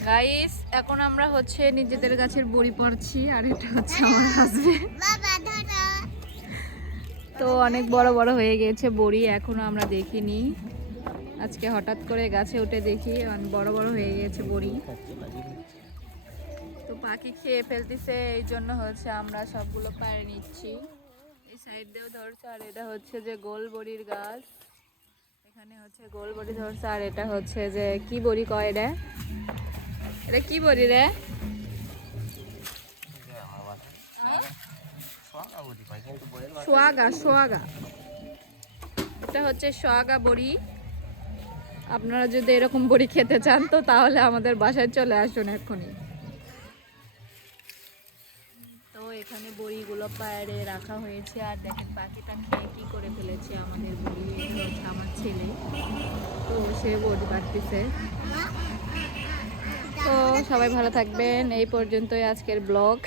Guys এখন আমরা হচ্ছে নিজেদের গাছের বড়ি পড়ছি আর এটা হচ্ছে আমার হাজবেন্ড তো অনেক বড় বড় হয়ে গেছে বড়ি এখনও আমরা দেখিনি। আজকে হঠাৎ করে গাছে উঠে দেখি অনেক বড় বড় হয়ে গেছে বড়ি। তো পাখি খেয়ে ফেলতেছে এই জন্য হচ্ছে আমরা সবগুলো পায়ে নিচ্ছি। এই সাইড দিয়েও ধরছে আর এটা হচ্ছে যে গোল বড়ির গাছ। এখানে হচ্ছে গোল বড়ি ধরছে আর এটা হচ্ছে যে কি বড়ি কয় রে এটা কি বড়ি রে? সোয়াগা সোয়াগা। এটা হচ্ছে সোয়াগা বড়ি। আপনারা যদি এরকম বড়ি খেতে চান তো তাহলে আমাদের বাসায় চলে আসুন এক্ষুনি। তো এখানে বড়িগুলো পায়রে রাখা হয়েছে, আর দেখেন পাখিটা খেয়ে কি করে ফেলেছে আমাদের বড়ি আমার ছেলে। তো সে বড়ি পাঠতেছে সবাই ভালো থাকবেন। এই পর্যন্তই আজকের ব্লগ।